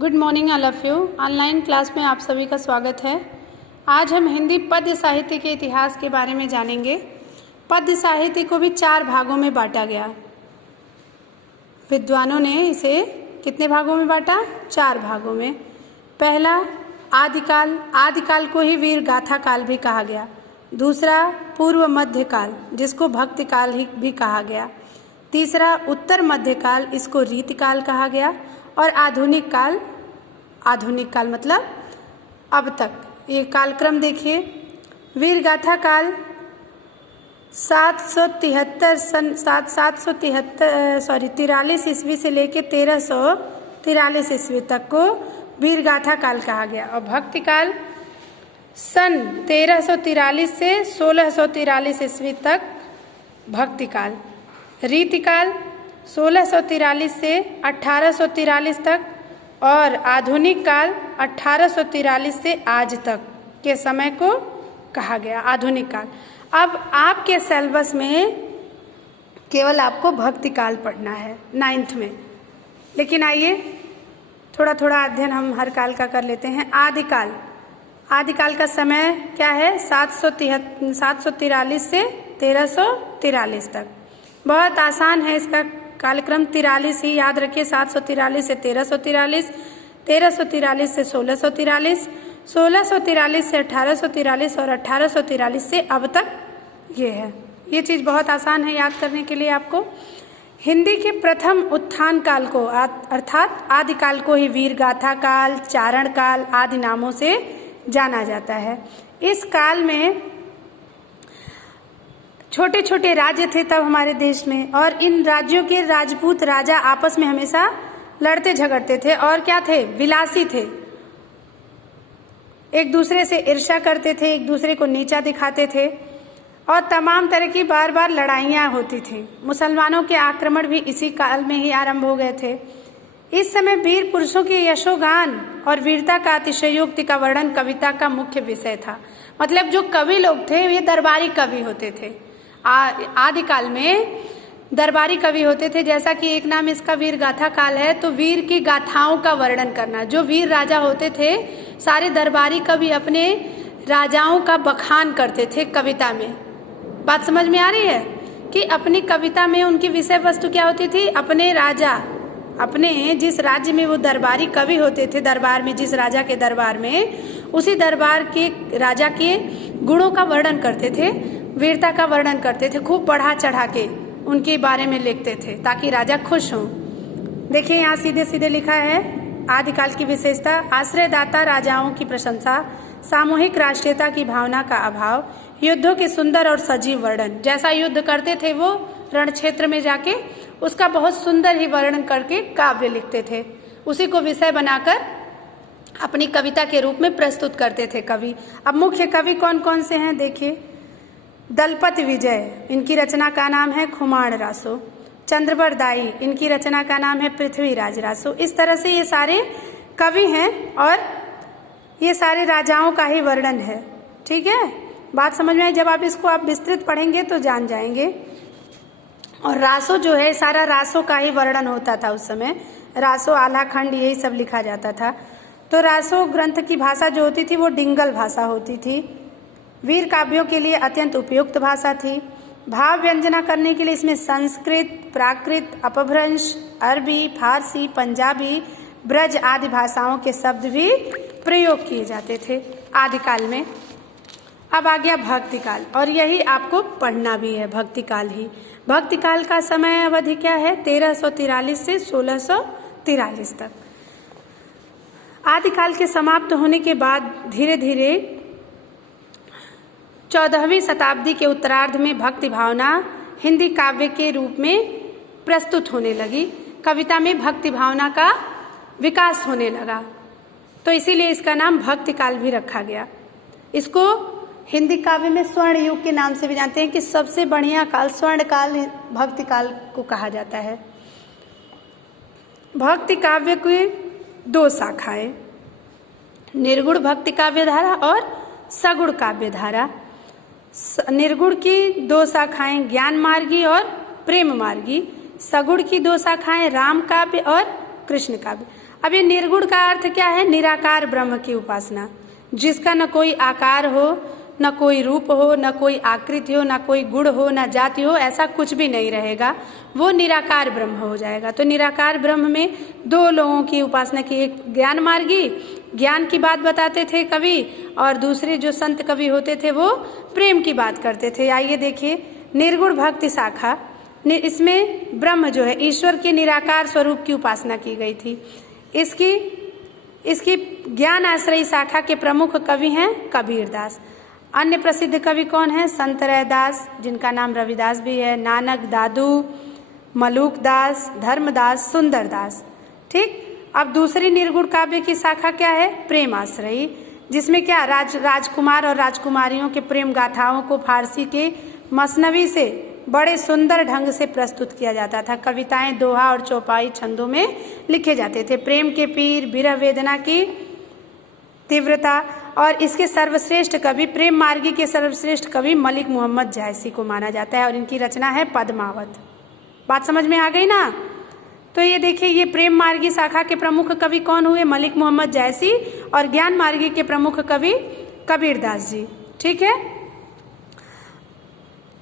Good morning all of you. Online class में आप सभी का स्वागत है। आज हम हिंदी पद्य साहित्य के इतिहास के बारे में जानेंगे। पद्य साहित्य को भी 4 भागों में बांटा गया। विद्वानों ने इसे कितने भागों में बांटा? 4 भागों में। पहला आदिकाल, आदिकाल को ही वीर गाथा काल भी कहा गया। दूसरा पूर्व मध्य काल, जिसको भक्ति काल ही भी कहा गया। तीसरा उत्तर मध्य काल, इसको रीतिकाल कहा गया। और आधुनिक काल, आधुनिक काल मतलब अब तक। ये कालक्रम देखिए। वीर गाथा काल 743 ईस्वी से लेके 1343 ईस्वी तक को वीर गाथा काल कहा गया। और भक्ति काल सन 1343 से 1643 ईस्वी तक भक्ति काल। रीतिकाल 1643 से 1843 तक। और आधुनिक काल 1843 से आज तक के समय को कहा गया आधुनिक काल। अब आपके सिलेबस में केवल आपको भक्ति काल पढ़ना है 9th में। लेकिन आइए थोड़ा थोड़ा अध्ययन हम हर काल का कर लेते हैं। आदिकाल, आदिकाल का समय क्या है? 743 से 1343 तक। बहुत आसान है इसका कालक्रम। 43 ही याद रखिए। 743 से 1343, 1343 से 1643, 1643 से 1843 और 1843 से अब तक ये है। ये चीज़ बहुत आसान है याद करने के लिए आपको। हिंदी के प्रथम उत्थान काल को अर्थात आदिकाल को ही वीर गाथा काल, चारण काल आदि नामों से जाना जाता है। इस काल में छोटे छोटे राज्य थे तब हमारे देश में, और इन राज्यों के राजपूत राजा आपस में हमेशा लड़ते झगड़ते थे और क्या थे? विलासी थे। एक दूसरे से ईर्ष्या करते थे, एक दूसरे को नीचा दिखाते थे और तमाम तरह की बार बार लड़ाइयाँ होती थी। मुसलमानों के आक्रमण भी इसी काल में ही आरंभ हो गए थे। इस समय वीर पुरुषों के यशोगान और वीरता का अतिशयोक्ति का वर्णन कविता का मुख्य विषय था। मतलब जो कवि लोग थे ये दरबारी कवि होते थे। आदिकाल में दरबारी कवि होते थे। जैसा कि एक नाम इसका वीर गाथा काल है, तो वीर की गाथाओं का वर्णन करना। जो वीर राजा होते थे सारे दरबारी कवि अपने राजाओं का बखान करते थे कविता में। बात समझ में आ रही है कि अपनी कविता में उनकी विषय वस्तु क्या होती थी? अपने राजा, अपने जिस राज्य में वो दरबारी कवि होते थे, दरबार में, जिस राजा के दरबार में, उसी दरबार के राजा के गुणों का वर्णन करते थे, वीरता का वर्णन करते थे। खूब बढ़ा चढ़ा के उनके बारे में लिखते थे ताकि राजा खुश हों। देखिए यहाँ सीधे सीधे लिखा है आदिकाल की विशेषता। आश्रयदाता राजाओं की प्रशंसा, सामूहिक राष्ट्रीयता की भावना का अभाव, युद्धों के सुंदर और सजीव वर्णन। जैसा युद्ध करते थे वो रण क्षेत्र में जाके उसका बहुत सुंदर ही वर्णन करके काव्य लिखते थे। उसी को विषय बनाकर अपनी कविता के रूप में प्रस्तुत करते थे कवि। अब मुख्य कवि कौन कौन से हैं देखिए। दलपति विजय, इनकी रचना का नाम है खुमाण रासो। चंद्रबर दाई, इनकी रचना का नाम है पृथ्वीराज रासो। इस तरह से ये सारे कवि हैं और ये सारे राजाओं का ही वर्णन है। ठीक है, बात समझ में आई? जब आप इसको आप विस्तृत पढ़ेंगे तो जान जाएंगे। और रासो जो है, सारा रासो का ही वर्णन होता था उस समय। रासो, आला खंड, यही सब लिखा जाता था। तो रासो ग्रंथ की भाषा जो होती थी वो डिंगल भाषा होती थी। वीर काव्यों के लिए अत्यंत उपयुक्त भाषा थी। भाव व्यंजना करने के लिए इसमें संस्कृत, प्राकृत, अपभ्रंश, अरबी, फारसी, पंजाबी, ब्रज आदि भाषाओं के शब्द भी प्रयोग किए जाते थे आदिकाल में। अब आ गया भक्ति काल, और यही आपको पढ़ना भी है, भक्ति काल ही। भक्ति काल का समय अवधि क्या है? 1343 से 1643 तक। आदिकाल के समाप्त होने के बाद धीरे धीरे 14वीं शताब्दी के उत्तरार्ध में भक्ति भावना हिंदी काव्य के रूप में प्रस्तुत होने लगी। कविता में भक्ति भावना का विकास होने लगा, तो इसीलिए इसका नाम भक्ति काल भी रखा गया। इसको हिंदी काव्य में स्वर्ण युग के नाम से भी जानते हैं कि सबसे बढ़िया काल स्वर्ण काल भक्ति काल को कहा जाता है। भक्ति काव्य की 2 शाखाएं, निर्गुण भक्ति काव्य धारा और सगुण काव्य धारा। निर्गुण की 2 शाखाएं ज्ञान मार्गी और प्रेम मार्गी। सगुण की 2 शाखाएं राम काव्य और कृष्ण काव्य। अब ये निर्गुण का अर्थ क्या है? निराकार ब्रह्म की उपासना, जिसका न कोई आकार हो, न कोई रूप हो, न कोई आकृति हो, न कोई गुण हो, न जाति हो, ऐसा कुछ भी नहीं रहेगा, वो निराकार ब्रह्म हो जाएगा। तो निराकार ब्रह्म में दो लोगों की उपासना की, एक ज्ञान मार्गी, ज्ञान की बात बताते थे कवि, और दूसरे जो संत कवि होते थे वो प्रेम की बात करते थे। आइए देखिए, निर्गुण भक्ति शाखा, इसमें ब्रह्म जो है ईश्वर के निराकार स्वरूप की उपासना की गई थी। इसकी ज्ञान आश्रयी शाखा के प्रमुख कवि हैं कबीरदास। अन्य प्रसिद्ध कवि कौन है? संत रैदास, जिनका नाम रविदास भी है, नानक दादू, मलूक दास, धर्मदास, सुंदरदास। ठीक। अब दूसरी निर्गुण काव्य की शाखा क्या है? प्रेम आश्रयी, जिसमें क्या राजकुमार और राजकुमारियों के प्रेम गाथाओं को फारसी के मसनवी से बड़े सुंदर ढंग से प्रस्तुत किया जाता था। कविताएं दोहा और चौपाई छंदों में लिखे जाते थे। प्रेम के पीर, विरह वेदना की तीव्रता, और इसके सर्वश्रेष्ठ कवि, प्रेम मार्गी के सर्वश्रेष्ठ कवि मलिक मोहम्मद जायसी को माना जाता है, और इनकी रचना है पद्मावत। बात समझ में आ गई ना? तो ये देखिए, ये प्रेम मार्गी शाखा के प्रमुख कवि कौन हुए? मलिक मोहम्मद जायसी, और ज्ञान मार्गी के प्रमुख कवि कबीरदास जी। ठीक है।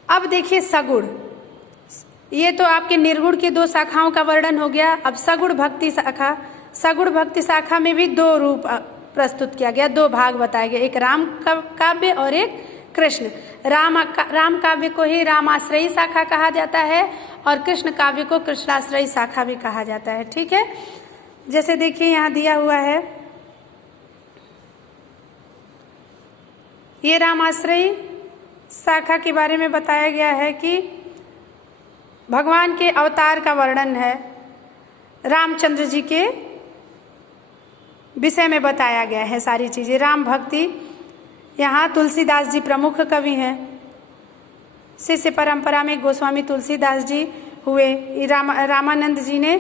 अब देखिए सगुण, ये तो आपके निर्गुण के दो शाखाओं का वर्णन हो गया। अब सगुण भक्ति शाखा, सगुण भक्ति शाखा में भी दो रूप प्रस्तुत किया गया, दो भाग बताए गए, एक राम काव्य और एक कृष्ण। राम काव्य को ही रामाश्रयी शाखा कहा जाता है, और कृष्ण काव्य को कृष्णाश्रयी शाखा भी कहा जाता है। ठीक है। जैसे देखिए यहाँ दिया हुआ है, ये रामाश्रयी शाखा के बारे में बताया गया है कि भगवान के अवतार का वर्णन है, रामचंद्र जी के विषय में बताया गया है सारी चीज़ें। राम भक्ति, यहाँ तुलसीदास जी प्रमुख कवि हैं। शिष्य परंपरा में गोस्वामी तुलसीदास जी हुए। रामानंद जी ने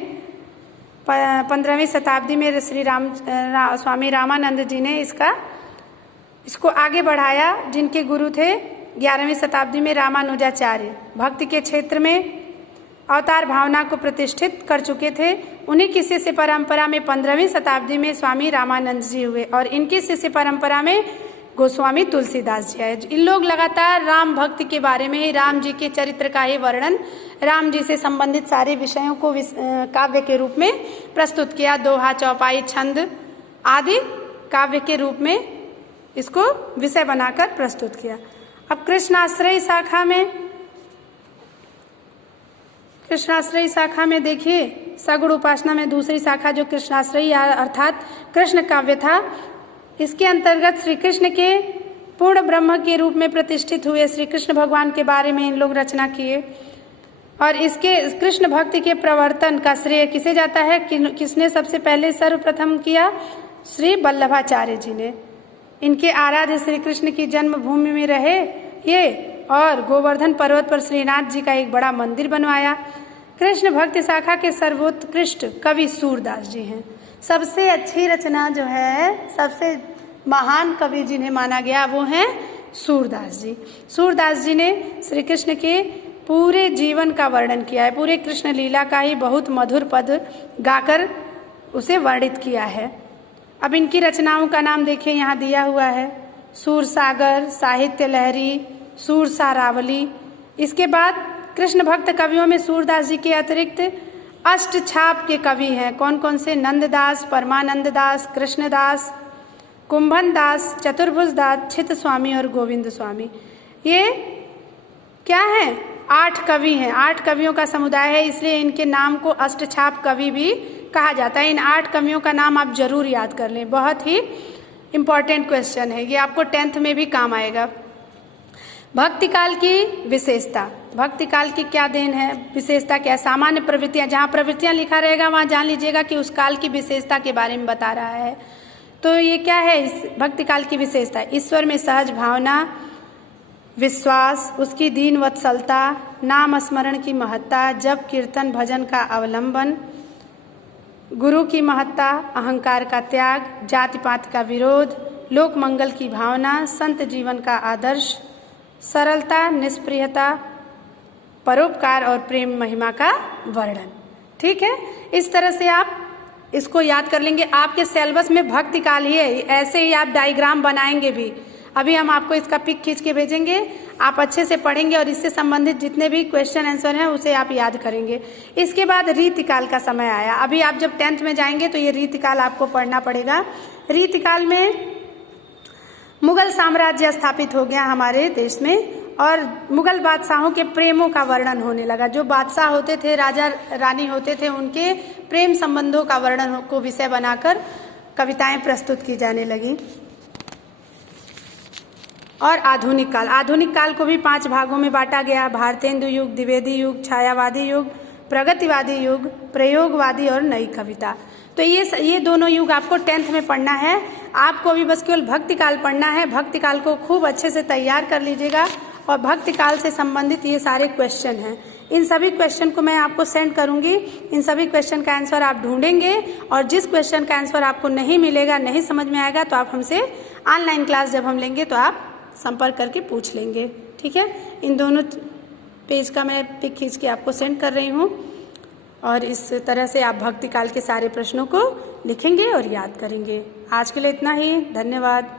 15वीं शताब्दी में स्वामी रामानंद जी ने इसको आगे बढ़ाया, जिनके गुरु थे 11वीं शताब्दी में रामानुजाचार्य। भक्ति के क्षेत्र में अवतार भावना को प्रतिष्ठित कर चुके थे। उन्हीं की शिष्य परंपरा में 15वीं शताब्दी में स्वामी रामानंद जी हुए, और इनकी शिष्य परंपरा में गोस्वामी तुलसीदास जी आए। इन लोग लगातार राम भक्ति के बारे में ही, राम जी के चरित्र का ही वर्णन, राम जी से संबंधित सारे विषयों को काव्य के रूप में प्रस्तुत किया। दोहा, चौपाई, छंद आदि काव्य के रूप में इसको विषय बनाकर प्रस्तुत किया। अब कृष्णाश्रयी शाखा में देखिए, सगुण उपासना में दूसरी शाखा जो कृष्णाश्रयी अर्थात कृष्ण काव्य था, इसके अंतर्गत श्री कृष्ण के पूर्ण ब्रह्म के रूप में प्रतिष्ठित हुए श्री कृष्ण भगवान के बारे में इन लोग रचना किए। और इसके कृष्ण भक्ति के प्रवर्तन का श्रेय किसे जाता है? किसने सबसे पहले सर्वप्रथम किया? श्री वल्लभाचार्य जी ने। इनके आराध्य श्री कृष्ण की जन्मभूमि में रहे ये, और गोवर्धन पर्वत पर श्रीनाथ जी का एक बड़ा मंदिर बनवाया। कृष्ण भक्ति शाखा के सर्वोत्कृष्ट कवि सूरदास जी हैं। सबसे अच्छी रचना जो है, सबसे महान कवि जिन्हें माना गया वो हैं सूरदास जी। सूरदास जी ने श्री कृष्ण के पूरे जीवन का वर्णन किया है, पूरे कृष्ण लीला का ही बहुत मधुर पद गाकर उसे वर्णित किया है। अब इनकी रचनाओं का नाम देखिए, यहाँ दिया हुआ है, सूर सागर, साहित्य लहरी, सूर सारावली। इसके बाद कृष्ण भक्त कवियों में सूरदास जी के अतिरिक्त अष्ट छाप के कवि हैं। कौन कौन से? नंददास, परमानंद दास, कृष्णदास, कुंभन दास, चतुर्भुज दास, चित स्वामी और गोविंद स्वामी। ये क्या है? 8 कवि हैं, 8 कवियों का समुदाय है, इसलिए इनके नाम को अष्टछाप कवि भी कहा जाता है। इन 8 कवियों का नाम आप जरूर याद कर लें, बहुत ही इम्पॉर्टेंट क्वेश्चन है, ये आपको 10th में भी काम आएगा। भक्ति काल की विशेषता, भक्ति काल की क्या देन है, विशेषता क्या है? सामान्य प्रवृत्तियाँ, जहाँ प्रवृत्तियाँ लिखा रहेगा वहाँ जान लीजिएगा कि उस काल की विशेषता के बारे में बता रहा है। तो ये क्या है इस भक्ति काल की विशेषता? ईश्वर में सहज भावना, विश्वास, उसकी दीन वत्सलता, नाम स्मरण की महत्ता, जप कीर्तन भजन का अवलंबन, गुरु की महत्ता, अहंकार का त्याग, जाति पात का विरोध, लोक मंगल की भावना, संत जीवन का आदर्श, सरलता, निष्प्रियता, परोपकार और प्रेम महिमा का वर्णन। ठीक है, इस तरह से आप इसको याद कर लेंगे। आपके सिलेबस में भक्ति काल ही है, ऐसे ही आप डायग्राम बनाएंगे भी। अभी हम आपको इसका पिक खींच के भेजेंगे, आप अच्छे से पढ़ेंगे और इससे संबंधित जितने भी क्वेश्चन आंसर हैं उसे आप याद करेंगे। इसके बाद रीतिकाल का समय आया। अभी आप जब 10th में जाएंगे तो ये रीतिकाल आपको पढ़ना पड़ेगा। रीतिकाल में मुगल साम्राज्य स्थापित हो गया हमारे देश में और मुगल बादशाहों के प्रेमों का वर्णन होने लगा। जो बादशाह होते थे, राजा रानी होते थे, उनके प्रेम संबंधों का वर्णन को विषय बनाकर कविताएं प्रस्तुत की जाने लगी। और आधुनिक काल, आधुनिक काल को भी 5 भागों में बांटा गया। भारतेंदु युग, द्विवेदी युग, छायावादी युग, प्रगतिवादी युग, प्रयोगवादी और नई कविता। तो ये दोनों युग आपको 10th में पढ़ना है। आपको अभी बस केवल भक्ति काल पढ़ना है। भक्ति काल को खूब अच्छे से तैयार कर लीजिएगा और भक्ति काल से संबंधित ये सारे क्वेश्चन हैं। इन सभी क्वेश्चन को मैं आपको सेंड करूंगी। इन सभी क्वेश्चन का आंसर आप ढूंढेंगे और जिस क्वेश्चन का आंसर आपको नहीं मिलेगा, नहीं समझ में आएगा, तो आप हमसे ऑनलाइन क्लास जब हम लेंगे तो आप संपर्क करके पूछ लेंगे। ठीक है, इन दोनों पेज का मैं पिक खींच के आपको सेंड कर रही हूँ और इस तरह से आप भक्ति काल के सारे प्रश्नों को लिखेंगे और याद करेंगे। आज के लिए इतना ही, धन्यवाद।